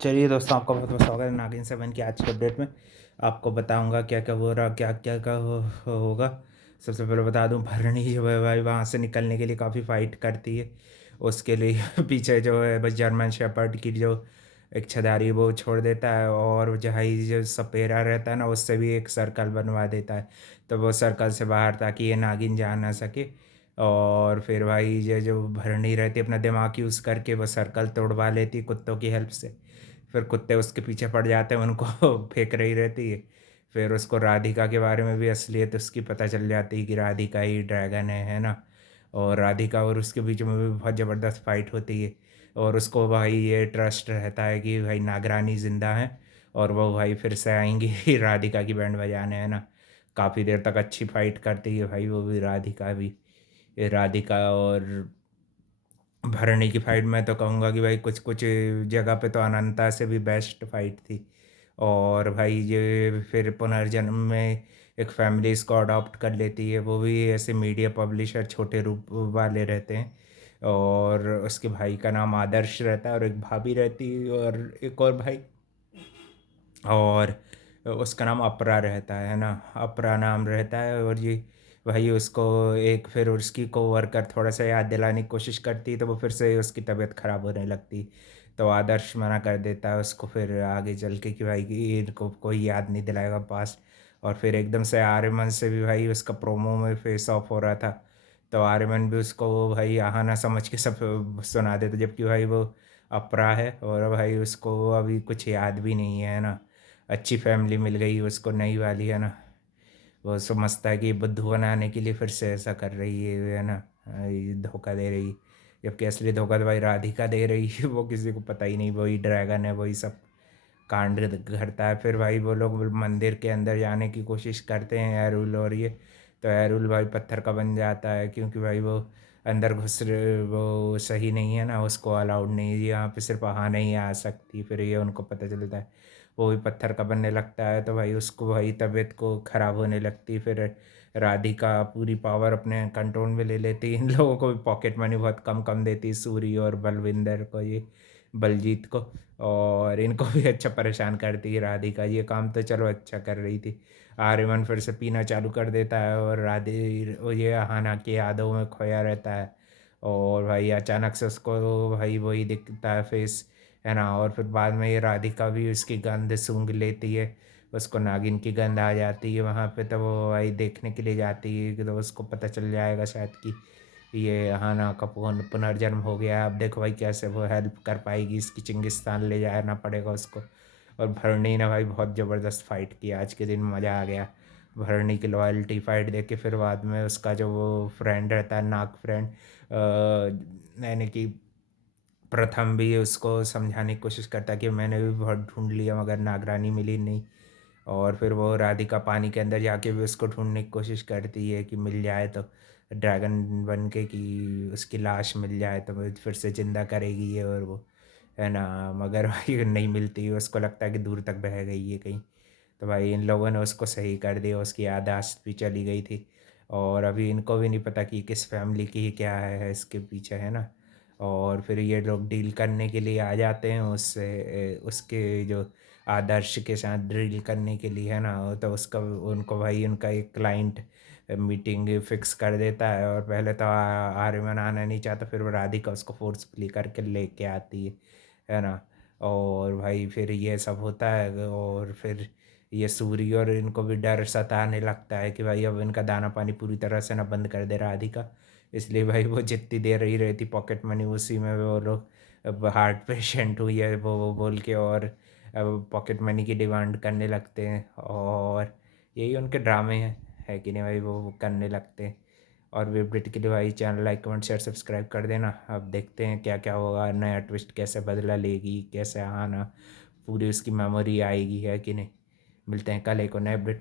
चलिए दोस्तों, आपका बहुत बहुत स्वागत है नागिन 7 की आज के अपडेट में। आपको बताऊंगा क्या क्या हो रहा, क्या क्या क्या होगा। सबसे पहले बता दूं, भरणी जो है भाई वहाँ से निकलने के लिए काफ़ी फाइट करती है। उसके लिए पीछे जो है बस जर्मन शेपर्ड की जो एक छदारी वो छोड़ देता है, और जो सपेरा रहता है ना, उससे भी एक सर्कल बनवा देता है। तो वो सर्कल से बाहर, ताकि ये नागिन जा ना सके। और फिर भाई ये जो भरणी रहती है, अपना दिमाग यूज़ करके वो सर्कल तोड़वा लेती कुत्तों की हेल्प से। फिर कुत्ते उसके पीछे पड़ जाते हैं, उनको फेंक रही रहती है। फिर उसको राधिका के बारे में भी असलियत उसकी पता चल जाती है कि राधिका ही ड्रैगन है ना। और राधिका और उसके बीच में भी बहुत ज़बरदस्त फाइट होती है। और उसको भाई ये ट्रस्ट रहता है कि भाई नागरानी जिंदा है, और वो भाई फिर से आएंगी राधिका की बैंड बजाने, है ना। काफ़ी देर तक अच्छी फाइट करती है भाई वो भी, राधिका भी। ये राधिका और भरणी की फाइट में तो कहूँगा कि भाई कुछ कुछ जगह पे तो अनंता से भी बेस्ट फाइट थी। और भाई ये फिर पुनर्जन्म में एक फैमिली इसको अडॉप्ट कर लेती है, वो भी ऐसे मीडिया पब्लिशर छोटे रूप वाले रहते हैं। और उसके भाई का नाम आदर्श रहता है, और एक भाभी रहती है, और एक और भाई, और उसका नाम अपरा रहता है ना। अपरा नाम रहता है। और ये भाई उसको एक फिर उसकी कोवर्कर थोड़ा सा याद दिलाने की कोशिश करती है, तो वो फिर से उसकी तबीयत ख़राब होने लगती। तो आदर्श मना कर देता है उसको फिर आगे चल के कि भाई कि इनको कोई याद नहीं दिलाएगा पास। और फिर एकदम से आर्यमन से भी भाई उसका प्रोमो में फेस ऑफ हो रहा था। तो आर्यमन भी उसको वो भाई आहाना समझ के सब सुना देता, जबकि भाई वो अपरा है, और भाई उसको अभी कुछ याद भी नहीं है ना। अच्छी फैमिली मिल गई उसको नई वाली, है ना। वो समझता है कि बुद्धू बनाने के लिए फिर से ऐसा कर रही है ना। ये धोखा दे रही। जबकि असली धोखा तो भाई राधिका दे रही है, वो किसी को पता ही नहीं, वही ड्रैगन है, वही सब कांड करता है। फिर भाई वो लोग मंदिर के अंदर जाने की कोशिश करते हैं, एरुल और ये। तो एरुल भाई पत्थर का बन जाता है, क्योंकि भाई वो अंदर वो सही नहीं है ना, उसको अलाउड नहीं है, यहाँ पे सिर्फ आहाना ही आ सकती। फिर ये उनको पता चलता है, वो भी पत्थर का बनने लगता है। तो भाई उसको भाई तबीयत को ख़राब होने लगती। फिर राधिका पूरी पावर अपने कंट्रोल में ले लेती। इन लोगों को भी पॉकेट मनी बहुत कम कम देती, सूरी और बलविंदर को, ये बलजीत को। और इनको भी अच्छा परेशान करती है राधिका। ये काम तो चलो अच्छा कर रही थी। आर्यमन फिर से पीना चालू कर देता है, और राधे वो ये हाना के यादों में खोया रहता है। और भाई अचानक से उसको भाई वही दिखता है फेस, है ना। और फिर बाद में ये राधिका भी उसकी गंध सूंघ लेती है, उसको नागिन की गंध आ जाती है वहाँ पे। तो वो भाई देखने के लिए जाती है कि तो उसको पता चल जाएगा शायद कि ये हाना का पुनर्जन्म हो गया है। अब देखो भाई कैसे वो हेल्प कर पाएगी, इसकी चिंगिस्तान ले जाना पड़ेगा उसको। और भरणी ने भाई बहुत ज़बरदस्त फाइट किया आज के दिन, मज़ा आ गया। भरणी की लॉयल्टी फाइट देख के फिर बाद में उसका जो वो फ्रेंड रहता है, नाग फ्रेंड, यानी कि प्रथम भी उसको समझाने की कोशिश करता है कि मैंने भी बहुत ढूंढ लिया मगर नागरानी मिली नहीं। और फिर वो राधिका पानी के अंदर जाके भी उसको ढूंढने की कोशिश करती है कि मिल जाए, तो ड्रैगन बन के कि उसकी लाश मिल जाए तो वो फिर से जिंदा करेगी ये और वो, है ना। मगर भाई नहीं मिलती, उसको लगता है कि दूर तक बह गई है कहीं। तो भाई इन लोगों ने उसको सही कर दिया, उसकी याददाश्त भी चली गई थी। और अभी इनको भी नहीं पता कि किस फैमिली की क्या है इसके पीछे, है ना। और फिर ये लोग डील करने के लिए आ जाते हैं उससे, उसके जो आदर्श के साथ डील करने के लिए, है ना। तो उसका उनको भाई उनका एक क्लाइंट मीटिंग फिक्स कर देता है। और पहले तो आर्यमन आना नहीं चाहता, फिर वो राधिका उसको फोर्सफुली करके लेके आती है ना। और भाई फिर ये सब होता है, और फिर ये सूरी और इनको भी डर सताने लगता है कि भाई अब इनका दाना पानी पूरी तरह से ना बंद कर दे राधिका। इसलिए भाई वो जितनी देर रही रहती पॉकेट मनी उसी में वो लोग अब हार्ट पेशेंट हुई है वो बोल के, और अब पॉकेट मनी की डिमांड करने लगते हैं। और यही उनके ड्रामे हैं, है कि नहीं भाई, वो करने लगते हैं। और वे अपडेट के लिए भाई channel like comment share subscribe कर देना। अब देखते हैं क्या क्या होगा, नया ट्विस्ट कैसे बदला लेगी, कैसे आना पूरी उसकी मेमोरी आएगी, है कि नहीं। मिलते हैं कल एक और नए अपडेट।